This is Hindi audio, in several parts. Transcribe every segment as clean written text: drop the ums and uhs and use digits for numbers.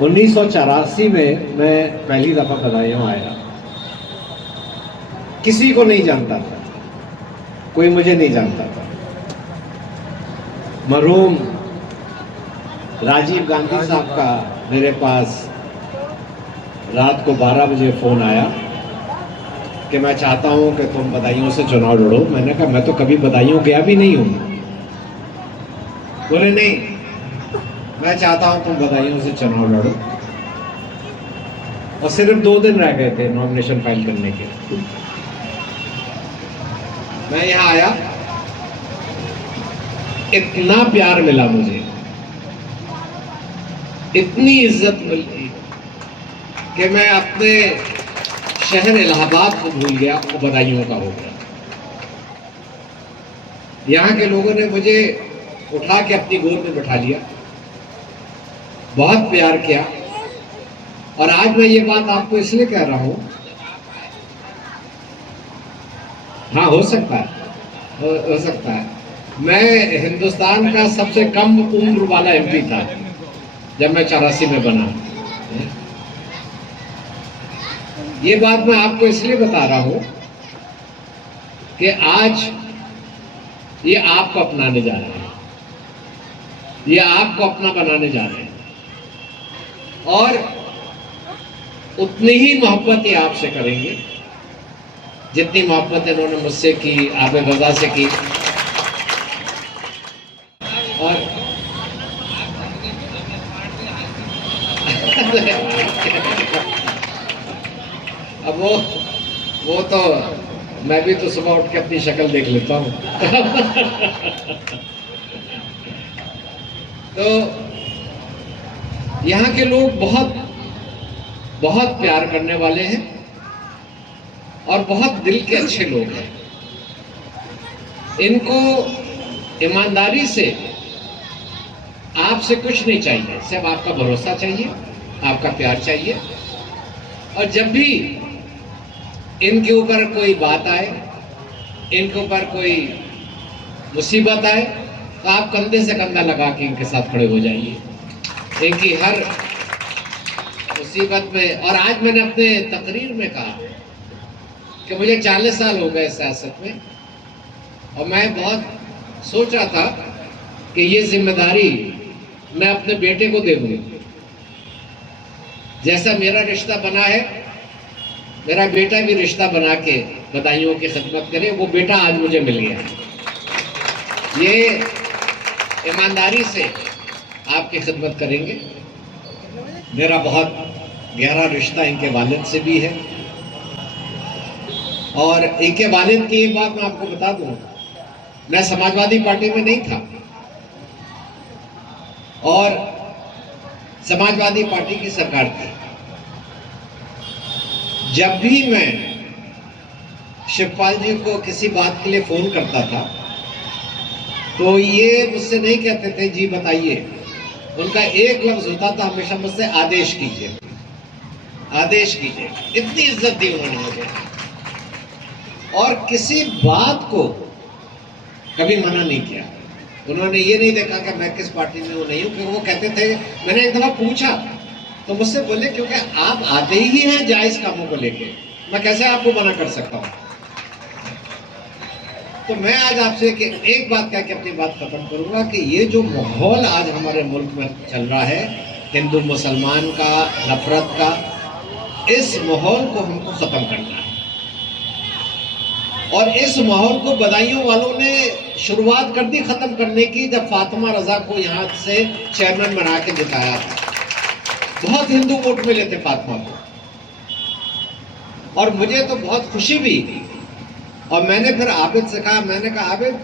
1984 में मैं पहली दफा बदायूं आया। किसी को नहीं जानता था, कोई मुझे नहीं जानता था। मरहूम राजीव गांधी साहब का मेरे पास रात को 12 बजे फोन आया कि मैं चाहता हूं कि तुम बदायूं से चुनाव लड़ो। मैंने कहा मैं तो कभी बदायूं गया भी नहीं हूं। बोले नहीं, मैं चाहता हूं तुम बदायूं से चुनाव लड़ो। और सिर्फ 2 दिन रह गए थे नॉमिनेशन फाइल करने के। मैं यहां आया, इतना प्यार मिला मुझे, इतनी इज्जत मिली कि मैं अपने शहर इलाहाबाद को भूल गया, वो बदायूं का हो गया। यहाँ के लोगों ने मुझे उठा के अपनी गोद में बैठा लिया, बहुत प्यार किया। और आज मैं ये बात आपको इसलिए कह रहा हूं, हाँ हो सकता है, हो सकता है। मैं हिंदुस्तान का सबसे कम उम्र वाला एमपी था जब मैं 84 में बना। ये बात मैं आपको इसलिए बता रहा हूं कि आज ये आपको अपनाने जा रहे हैं, ये आपको अपना बनाने जा रहे हैं। और उतनी ही मोहब्बत ये आपसे करेंगे जितनी मोहब्बत इन्होंने मुझसे की, आबे रजा से की। और अब वो तो मैं भी तो सुबह उठ के अपनी शक्ल देख लेता हूं। तो यहाँ के लोग बहुत बहुत प्यार करने वाले हैं और बहुत दिल के अच्छे लोग हैं। इनको ईमानदारी से आपसे कुछ नहीं चाहिए, सिर्फ आपका भरोसा चाहिए, आपका प्यार चाहिए। और जब भी इनके ऊपर कोई बात आए, इनके ऊपर कोई मुसीबत आए, तो आप कंधे से कंधा लगा के इनके साथ खड़े हो जाइए, इनकी हर मुसीबत में। और आज मैंने अपने तकरीर में कहा कि मुझे 40 साल हो गए सियासत में, और मैं बहुत सोच रहा था कि ये जिम्मेदारी मैं अपने बेटे को दे दूंगा। जैसा मेरा रिश्ता बना है, मेरा बेटा भी रिश्ता बना के बदायूं की खिदमत करे। वो बेटा आज मुझे मिल गया। ये ईमानदारी से आपकी खिदमत करेंगे। मेरा बहुत गहरा रिश्ता इनके वालिद से भी है। और इनके वालिद की एक बात मैं आपको बता दूं, मैं समाजवादी पार्टी में नहीं था और समाजवादी पार्टी की सरकार थी। जब भी मैं शिवपाल जी को किसी बात के लिए फोन करता था तो ये मुझसे नहीं कहते थे जी बताइए। उनका एक लफ्ज होता था हमेशा मुझसे, आदेश कीजिए, आदेश कीजिए। इतनी इज्जत दी उन्होंने मुझे, और किसी बात को कभी मना नहीं किया। उन्होंने ये नहीं देखा कि मैं किस पार्टी में हूं नहीं हूं, क्योंकि वो कहते थे, मैंने एक दफा पूछा तो मुझसे बोले क्योंकि आप आते ही हैं जायज कामों को लेके, मैं कैसे आपको मना कर सकता हूं। तो मैं आज आपसे एक बात कह के अपनी बात खत्म करूंगा कि ये जो माहौल आज हमारे मुल्क में चल रहा है, हिंदू मुसलमान का, नफरत का, इस माहौल को हमको खत्म करना है। और इस माहौल को बदायूं वालों ने शुरुआत कर दी खत्म करने की, जब फातिमा रजा को यहाँ से चेयरमैन बना के जिताया था। बहुत हिंदू वोट मिले थे फातिमा को, और मुझे तो बहुत खुशी हुई। और मैंने फिर आबिद से कहा, मैंने कहा आबिद,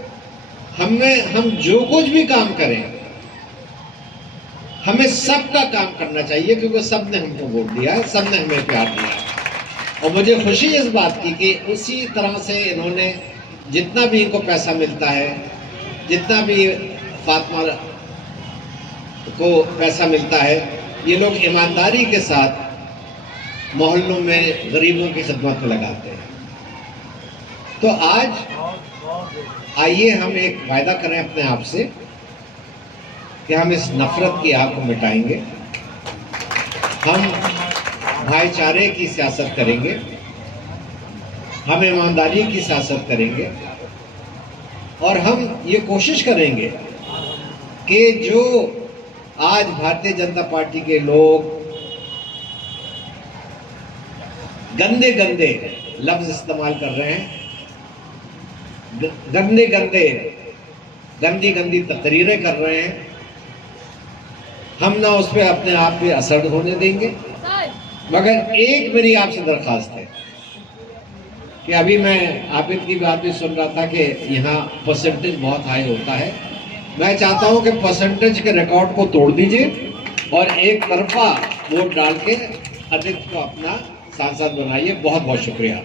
हम जो कुछ भी काम करें, हमें सबका काम करना चाहिए, क्योंकि सब ने हमको वोट दिया है, सब ने हमें प्यार दिया है। और मुझे खुशी इस बात की कि उसी तरह से इन्होंने जितना भी इनको पैसा मिलता है, जितना भी फातिमा को पैसा मिलता है, ये लोग ईमानदारी के साथ मोहल्लों में गरीबों की खिदमत में लगाते हैं। तो आज आइए हम एक वायदा करें अपने आप से कि हम इस नफरत की आग को मिटाएंगे, हम भाईचारे की सियासत करेंगे, हम ईमानदारी की सियासत करेंगे और हम ये कोशिश करेंगे कि जो आज भारतीय जनता पार्टी के लोग गंदे गंदे लफ्ज इस्तेमाल कर रहे हैं, गंदी गंदी तकरीरें कर रहे हैं, हम ना उस पर अपने आप पे असर होने देंगे। मगर एक मेरी आपसे दरखास्त है कि अभी मैं आबिद की बात भी सुन रहा था कि यहाँ परसेंटेज बहुत हाई होता है। मैं चाहता हूँ कि परसेंटेज के रिकॉर्ड को तोड़ दीजिए और एक तरफा वोट डाल के आदित्य को अपना सांसद बनाइए। बहुत बहुत शुक्रिया।